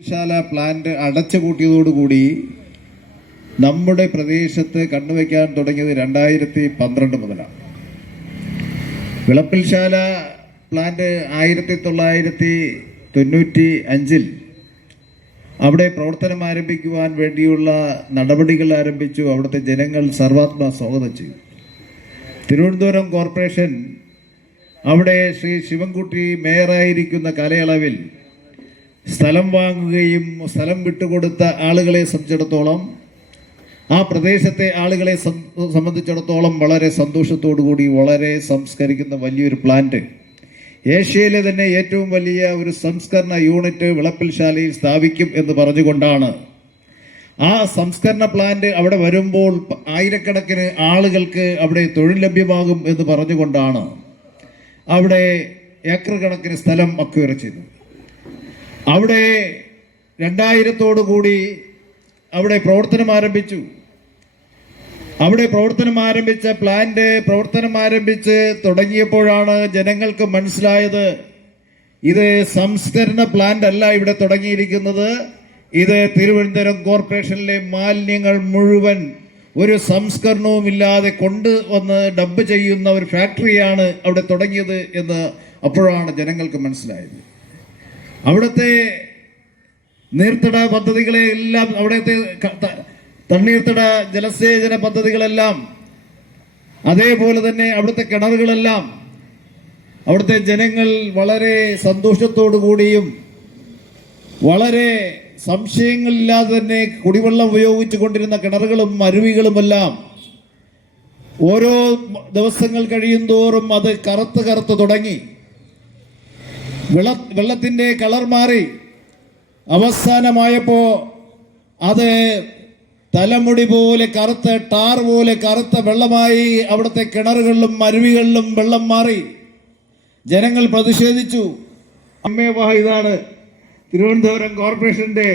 ശാല പ്ലാന്റ് അടച്ചുപൂട്ടിയതോടുകൂടി നമ്മുടെ പ്രദേശത്ത് കണ്ണുവയ്ക്കാൻ തുടങ്ങിയത് 2012 മുതലാണ്. വിളപ്പിൽശാല പ്ലാന്റ് 1995 അവിടെ പ്രവർത്തനം ആരംഭിക്കുവാൻ വേണ്ടിയുള്ള നടപടികൾ ആരംഭിച്ചു. അവിടുത്തെ ജനങ്ങൾ സർവാത്മ സ്വാഗതം ചെയ്തു. തിരുവനന്തപുരം കോർപ്പറേഷൻ അവിടെ ശ്രീ ശിവൻകുട്ടി മേയറായിരിക്കുന്ന കാലയളവിൽ സ്ഥലം വാങ്ങുകയും സ്ഥലം വിട്ടുകൊടുത്ത ആളുകളെ സംബന്ധിച്ചിടത്തോളം, ആ പ്രദേശത്തെ ആളുകളെ സംബന്ധിച്ചിടത്തോളം വളരെ സന്തോഷത്തോടുകൂടി വളരെ സംസ്കരിക്കുന്ന വലിയൊരു പ്ലാന്റ്, ഏഷ്യയിലെ തന്നെ ഏറ്റവും വലിയ ഒരു സംസ്കരണ യൂണിറ്റ് വിളപ്പിൽശാലയിൽ സ്ഥാപിക്കും എന്ന് പറഞ്ഞുകൊണ്ടാണ് ആ സംസ്കരണ പ്ലാന്റ് അവിടെ വരുമ്പോൾ ആയിരക്കണക്കിന് ആളുകൾക്ക് അവിടെ തൊഴിൽ ലഭ്യമാകും എന്ന് പറഞ്ഞുകൊണ്ടാണ് അവിടെ ഏക്കർ കണക്കിന് സ്ഥലം അക്വയർ ചെയ്തത്. അവിടെ 2000 അവിടെ പ്രവർത്തനം ആരംഭിച്ചു. അവിടെ പ്രവർത്തനം ആരംഭിച്ച പ്ലാന്റ് പ്രവർത്തനം ആരംഭിച്ച് തുടങ്ങിയപ്പോഴാണ് ജനങ്ങൾക്ക് മനസ്സിലായത്, ഇത് സംസ്കരണ പ്ലാന്റ് അല്ല ഇവിടെ തുടങ്ങിയിരിക്കുന്നത്, ഇത് തിരുവനന്തപുരം കോർപ്പറേഷനിലെ മാലിന്യങ്ങൾ മുഴുവൻ ഒരു സംസ്കരണവും ഇല്ലാതെ കൊണ്ടുവന്ന് ഡംപ് ചെയ്യുന്ന ഒരു ഫാക്ടറിയാണ് അവിടെ തുടങ്ങിയത് എന്ന് അപ്പോഴാണ് ജനങ്ങൾക്ക് മനസ്സിലായത്. അവിടുത്തെ നീർത്തട പദ്ധതികളെ എല്ലാം, അവിടുത്തെ തണ്ണീർത്തട ജലസേചന പദ്ധതികളെല്ലാം, അതേപോലെ തന്നെ അവിടുത്തെ കിണറുകളെല്ലാം അവിടുത്തെ ജനങ്ങൾ വളരെ സന്തോഷത്തോടു കൂടിയും വളരെ സംശയങ്ങളില്ലാതെ തന്നെ കുടിവെള്ളം ഉപയോഗിച്ചു കൊണ്ടിരുന്ന കിണറുകളും അരുവികളുമെല്ലാം ഓരോ ദിവസങ്ങൾ കഴിയുന്തോറും അത് കറുത്ത് തുടങ്ങി. വെള്ളത്തിന്റെ കളർ മാറി അവസാനമായപ്പോ അത് തലമുടി പോലെ കറുത്ത ടാർ പോലെ കറുത്ത വെള്ളമായി അവിടുത്തെ കിണറുകളിലും അരുവികളിലും വെള്ളം മാറി. ജനങ്ങൾ പ്രതിഷേധിച്ചു. ഇതാണ് തിരുവനന്തപുരം കോർപ്പറേഷന്റെ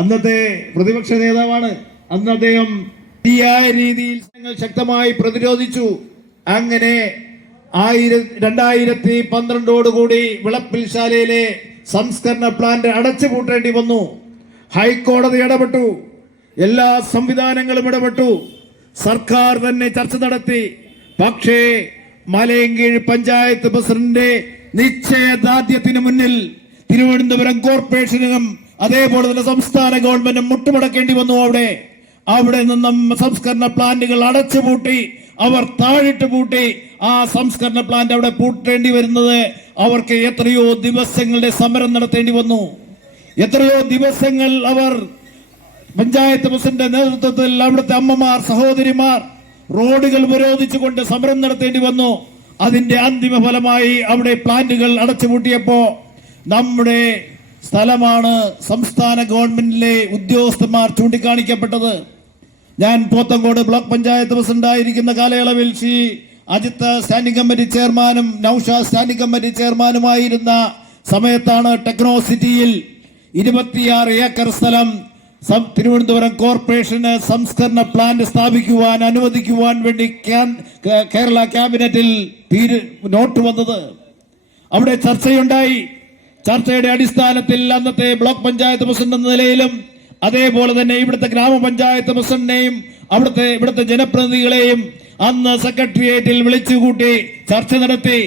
അന്നത്തെ പ്രതിപക്ഷ നേതാവാണ്. അന്ന് അദ്ദേഹം ശരിയായ രീതിയിൽ ശക്തമായി പ്രതിരോധിച്ചു. അങ്ങനെ 2012 വിളപ്പിൽശാലയിലെ സംസ്കരണ പ്ലാന്റ് അടച്ചുപൂട്ടേണ്ടി വന്നു. ഹൈക്കോടതി ഇടപെട്ടു, എല്ലാ സംവിധാനങ്ങളും ഇടപെട്ടു, സർക്കാർ തന്നെ ചർച്ച നടത്തി. പക്ഷേ മലയൻകീഴ് പഞ്ചായത്ത് പ്രസിഡന്റിന്റെ നിശ്ചയദാർഢ്യത്തിന് മുന്നിൽ തിരുവനന്തപുരം കോർപ്പറേഷനും അതേപോലെ തന്നെ സംസ്ഥാന ഗവൺമെന്റും മുട്ടുമടക്കേണ്ടി വന്നു. അവിടെ നിന്നും സംസ്കരണ പ്ലാന്റുകൾ അടച്ചുപൂട്ടി, അവർ താഴിട്ട് പൂട്ടി. ആ സംസ്കരണ പ്ലാന്റ് അവിടെ പൂട്ടേണ്ടി വരുന്നത് അവർക്ക് എത്രയോ ദിവസങ്ങളുടെ സമരം നടത്തേണ്ടി വന്നു. എത്രയോ ദിവസങ്ങൾ അവർ പഞ്ചായത്ത് പ്രസിഡന്റിന്റെ നേതൃത്വത്തിൽ അവിടുത്തെ അമ്മമാർ, സഹോദരിമാർ റോഡുകൾ ഉപരോധിച്ചുകൊണ്ട് സമരം നടത്തേണ്ടി വന്നു. അതിന്റെ അന്തിമ ഫലമായി അവിടെ പ്ലാന്റുകൾ അടച്ചുപൂട്ടിയപ്പോ നമ്മുടെ സ്ഥലമാണ് സംസ്ഥാന ഗവൺമെന്റിലെ ഉദ്യോഗസ്ഥന്മാർ ചൂണ്ടിക്കാണിക്കപ്പെട്ടത്. ഞാൻ പോത്തങ്കോട് ബ്ലോക്ക് പഞ്ചായത്ത് പ്രസിഡന്റായിരിക്കുന്ന കാലയളവിൽ ശ്രീ അജിത്ത് സ്റ്റാൻഡിംഗ് കമ്മിറ്റി ചെയർമാനും നൌഷാദ് സ്റ്റാൻഡിംഗ് കമ്മിറ്റി ചെയർമാനുമായിരുന്ന സമയത്താണ് ടെക്നോ സിറ്റിയിൽ 26 ഏക്കർ സ്ഥലം തിരുവനന്തപുരം കോർപ്പറേഷന് സംസ്കരണ പ്ലാന്റ് സ്ഥാപിക്കുവാൻ അനുവദിക്കുവാൻ വേണ്ടി കേരള ക്യാബിനറ്റിൽ നോട്ട് വന്നത്. അവിടെ ചർച്ചയുണ്ടായി. ചർച്ചയുടെ അടിസ്ഥാനത്തിൽ അന്നത്തെ ബ്ലോക്ക് പഞ്ചായത്ത് പ്രസിഡന്റ് എന്ന നിലയിലും അതേപോലെ തന്നെ ഇവിടുത്തെ ഗ്രാമപഞ്ചായത്ത് പ്രസിഡന്റിനെയും ഇവിടുത്തെ ജനപ്രതിനിധികളെയും അന്ന് സെക്രട്ടേറിയറ്റിൽ വിളിച്ചുകൂട്ടി ചർച്ച നടത്തി.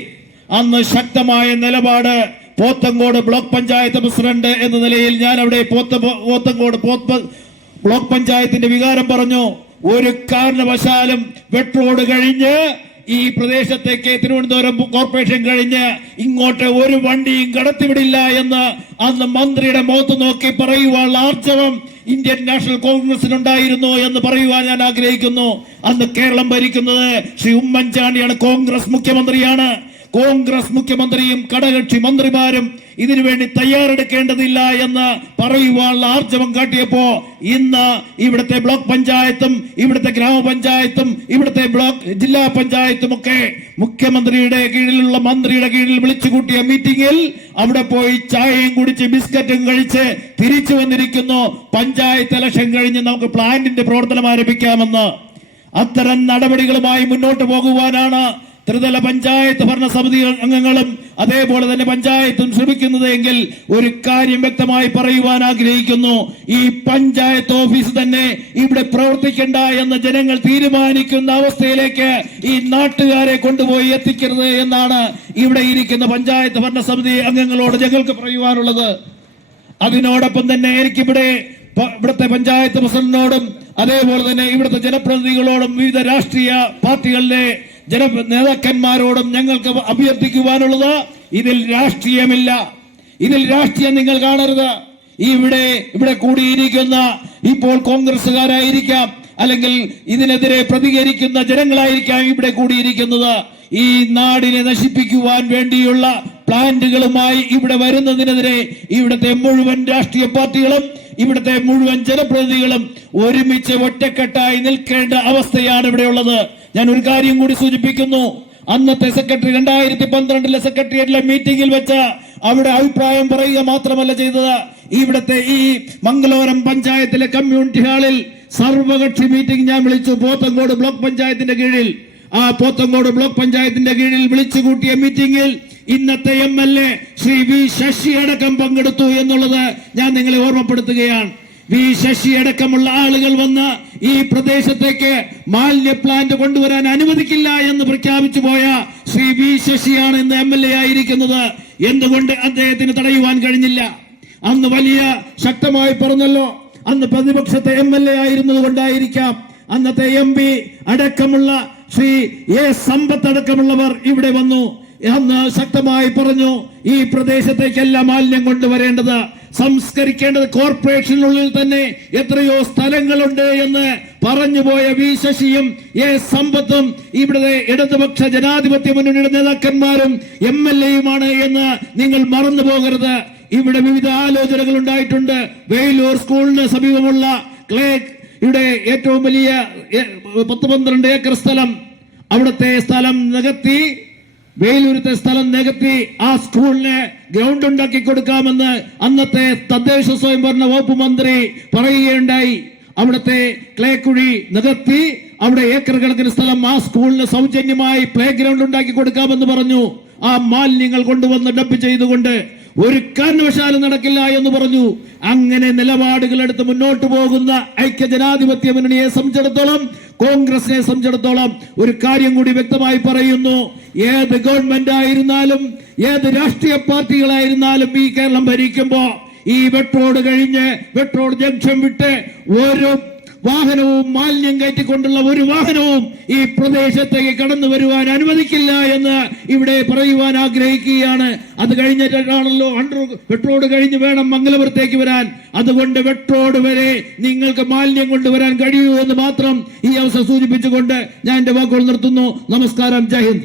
അന്ന് ശക്തമായ നിലപാട് പോത്തങ്കോട് ബ്ലോക്ക് പഞ്ചായത്ത് പ്രസിഡന്റ് എന്ന നിലയിൽ ഞാൻ അവിടെ പോത്തങ്കോട് ബ്ലോക്ക് പഞ്ചായത്തിന്റെ വികാരം പറഞ്ഞു. ഒരു കാരണവശാലും വെട്ട് റോഡ് കഴിഞ്ഞ് ഈ പ്രദേശത്തേക്ക് തിരുവനന്തപുരം കോർപ്പറേഷൻ കഴിഞ്ഞ് ഇങ്ങോട്ട് ഒരു വണ്ടിയും കടത്തിവിടില്ല എന്ന് അന്ന് മന്ത്രിയുടെ മുഖത്ത് നോക്കി പറയുവാനുള്ള ആർജവം ഇന്ത്യൻ നാഷണൽ കോൺഗ്രസിനുണ്ടായിരുന്നു എന്ന് പറയുവാൻ ഞാൻ ആഗ്രഹിക്കുന്നു. അന്ന് കേരളം ഭരിക്കുന്നത് ശ്രീ ഉമ്മൻചാണ്ടിയാണ്, കോൺഗ്രസ് മുഖ്യമന്ത്രിയാണ്. കോൺഗ്രസ് മുഖ്യമന്ത്രിയും ഘടകകക്ഷി മന്ത്രിമാരും ഇതിനുവേണ്ടി തയ്യാറെടുക്കേണ്ടതില്ല എന്ന് പറയുവാനുള്ള ആർജവം കാട്ടിയപ്പോ ഇന്ന് ഇവിടുത്തെ ബ്ലോക്ക് പഞ്ചായത്തും ഇവിടുത്തെ ഗ്രാമപഞ്ചായത്തും ഇവിടുത്തെ ജില്ലാ പഞ്ചായത്തും ഒക്കെ മുഖ്യമന്ത്രിയുടെ കീഴിലുള്ള മന്ത്രിയുടെ കീഴിൽ വിളിച്ചുകൂട്ടിയ മീറ്റിംഗിൽ അവിടെ പോയി ചായയും കുടിച്ച് ബിസ്ക്കറ്റും കഴിച്ച് തിരിച്ചു വന്നിരിക്കുന്നു. പഞ്ചായത്ത് ഇലക്ഷൻ കഴിഞ്ഞ് നമുക്ക് പ്ലാന്റിന്റെ പ്രവർത്തനം ആരംഭിക്കാമെന്ന്. അത്തരം നടപടികളുമായി മുന്നോട്ട് പോകുവാനാണ് ത്രിതല പഞ്ചായത്ത് ഭരണസമിതി അംഗങ്ങളും അതേപോലെ തന്നെ പഞ്ചായത്തും ശ്രമിക്കുന്നത് എങ്കിൽ ഒരു കാര്യം വ്യക്തമായി പറയുവാൻ ആഗ്രഹിക്കുന്നു. ഈ പഞ്ചായത്ത് ഓഫീസ് തന്നെ ഇവിടെ പ്രവർത്തിക്കണ്ട എന്ന് ജനങ്ങൾ തീരുമാനിക്കുന്ന അവസ്ഥയിലേക്ക് ഈ നാട്ടുകാരെ കൊണ്ടുപോയി എത്തിക്കരുത് എന്നാണ് ഇവിടെ ഇരിക്കുന്ന പഞ്ചായത്ത് ഭരണസമിതി അംഗങ്ങളോട് ഞങ്ങൾക്ക് പറയുവാനുള്ളത്. അതിനോടൊപ്പം തന്നെ എനിക്കിവിടെ ഇവിടുത്തെ പഞ്ചായത്ത് പ്രസിഡന്റിനോടും അതേപോലെ തന്നെ ഇവിടുത്തെ ജനപ്രതിനിധികളോടും വിവിധ രാഷ്ട്രീയ പാർട്ടികളിലെ നേതാക്കന്മാരോടും ഞങ്ങൾക്ക് അഭ്യർത്ഥിക്കുവാനുള്ളത്, ഇതിൽ രാഷ്ട്രീയമില്ല. ഇതിൽ രാഷ്ട്രീയം നിങ്ങൾ കാണരുത്. ഇവിടെ കൂടിയിരിക്കുന്ന ഇപ്പോൾ കോൺഗ്രസുകാരായിരിക്കാം, അല്ലെങ്കിൽ ഇതിനെതിരെ പ്രതികരിക്കുന്ന ജനങ്ങളായിരിക്കാം ഇവിടെ കൂടിയിരിക്കുന്നത്. ഈ നാടിനെ നശിപ്പിക്കുവാൻ വേണ്ടിയുള്ള പ്ലാന്റുകളുമായി ഇവിടെ വരുന്നതിനെതിരെ ഇവിടുത്തെ മുഴുവൻ രാഷ്ട്രീയ പാർട്ടികളും ഇവിടുത്തെ മുഴുവൻ ജനപ്രതിനിധികളും ഒരുമിച്ച് ഒറ്റക്കെട്ടായി നിൽക്കേണ്ട അവസ്ഥയാണ് ഇവിടെയുള്ളത്. ഞാൻ ഒരു കാര്യം കൂടി സൂചിപ്പിക്കുന്നു. അന്നത്തെ സെക്രട്ടറി 2012 സെക്രട്ടേറിയറ്റിലെ മീറ്റിംഗിൽ വെച്ച് അവിടെ അഭിപ്രായം പറയുക മാത്രമല്ല ചെയ്തത്, ഇവിടുത്തെ ഈ മംഗലോരം പഞ്ചായത്തിലെ കമ്മ്യൂണിറ്റി ഹാളിൽ സർവകക്ഷി മീറ്റിംഗ് ഞാൻ വിളിച്ചു. പോത്തങ്കോട് ബ്ലോക്ക് പഞ്ചായത്തിന്റെ കീഴിൽ പോത്തങ്കോട് ബ്ലോക്ക് പഞ്ചായത്തിന്റെ കീഴിൽ വിളിച്ചുകൂട്ടിയ മീറ്റിംഗിൽ ഇന്നത്തെ MLA ശ്രീ വി ശശി അടക്കം പങ്കെടുത്തു എന്നുള്ളത് ഞാൻ നിങ്ങളെ ഓർമ്മപ്പെടുത്തുകയാണ്. വി ശശി അടക്കമുള്ള ആളുകൾ വന്ന് ഈ പ്രദേശത്തേക്ക് മാലിന്യ പ്ലാന്റ് കൊണ്ടുവരാൻ അനുവദിക്കില്ല എന്ന് പ്രഖ്യാപിച്ചു പോയ ശ്രീ വി ശശിയാണ് ഇന്ന് MLA ആയിരിക്കുന്നത്. എന്തുകൊണ്ട് അദ്ദേഹത്തിന് തടയുവാൻ കഴിഞ്ഞില്ല? അന്ന് വലിയ ശക്തമായി പറഞ്ഞല്ലോ, അന്ന് പ്രതിപക്ഷത്തെ MLA ആയിരുന്നത് കൊണ്ടായിരിക്കാം. അന്നത്തെ MP അടക്കമുള്ള ശ്രീ എ സമ്പത്ത് അടക്കമുള്ളവർ ഇവിടെ വന്നു. അന്ന് ശക്തമായി പറഞ്ഞു, ഈ പ്രദേശത്തേക്കല്ല മാലിന്യം കൊണ്ടുവരേണ്ടത്, സംസ്കരിക്കേണ്ടത് കോർപ്പറേഷനുള്ളിൽ തന്നെ എത്രയോ സ്ഥലങ്ങളുണ്ട് എന്ന് പറഞ്ഞുപോയ വി ശശിയും എ സമ്പത്തും ഇവിടുത്തെ ഇടതുപക്ഷ ജനാധിപത്യ മുന്നണിയുടെ നേതാക്കന്മാരും MLAയുമാണ് എന്ന് നിങ്ങൾ മറന്നു പോകരുത്. ഇവിടെ വിവിധ ആലോചനകൾ ഉണ്ടായിട്ടുണ്ട്. വേലൂർ സ്കൂളിന് സമീപമുള്ള ഇവിടെ ഏറ്റവും വലിയ 10-12 ഏക്കർ സ്ഥലം, അവിടുത്തെ സ്ഥലം നികത്തി, വേലൂരത്തെ സ്ഥലം നികത്തി ആ സ്കൂളിന് ഗ്രൗണ്ട് ഉണ്ടാക്കി കൊടുക്കാമെന്ന് അന്നത്തെ തദ്ദേശ സ്വയംഭരണ വകുപ്പ് മന്ത്രി പറയുകയുണ്ടായി. അവിടുത്തെ കുഴി നികത്തി അവിടെ ഏക്കർ കണക്കിന് സ്ഥലം ആ സ്കൂളിന് സൗജന്യമായി പ്ലേ ഗ്രൗണ്ട് ഉണ്ടാക്കി കൊടുക്കാമെന്ന് പറഞ്ഞു. ആ മാലിന്യങ്ങൾ കൊണ്ടുവന്ന് ഡംപ് ചെയ്തുകൊണ്ട് ഒരു കാരണവശാലും നടക്കില്ല എന്ന് പറഞ്ഞു. അങ്ങനെ നിലപാടുകൾ എടുത്ത് മുന്നോട്ട് പോകുന്ന ഐക്യ ജനാധിപത്യ മുന്നണിയെ സംബന്ധിച്ചിടത്തോളം, കോൺഗ്രസിനെ സംബന്ധിച്ചിടത്തോളം ഒരു കാര്യം കൂടി വ്യക്തമായി പറയുന്നു. ഏത് ഗവൺമെന്റ് ആയിരുന്നാലും ഏത് രാഷ്ട്രീയ പാർട്ടികളായിരുന്നാലും ഈ കേരളം ഭരിക്കുമ്പോ ഈ വെട്രോഡ് ജംഗ്ഷൻ വിട്ട് ഒരു വാഹനവും മാലിന്യം കയറ്റിക്കൊണ്ടുള്ള ഒരു വാഹനവും ഈ പ്രദേശത്തേക്ക് കടന്നു വരുവാൻ അനുവദിക്കില്ല എന്ന് ഇവിടെ പറയുവാൻ ആഗ്രഹിക്കുകയാണ്. അത് കഴിഞ്ഞിട്ടാണല്ലോ വെട്രോഡ് കഴിഞ്ഞ് വേണം മംഗലപുരത്തേക്ക് വരാൻ. അതുകൊണ്ട് വെട്രോഡ് വരെ നിങ്ങൾക്ക് മാലിന്യം കൊണ്ടുവരാൻ കഴിയൂ എന്ന് മാത്രം ഈ അവസരം സൂചിപ്പിച്ചുകൊണ്ട് ഞാൻ എന്റെ വാക്കുകൾ നിർത്തുന്നു. നമസ്കാരം. ജയ് ഹിന്ദ്.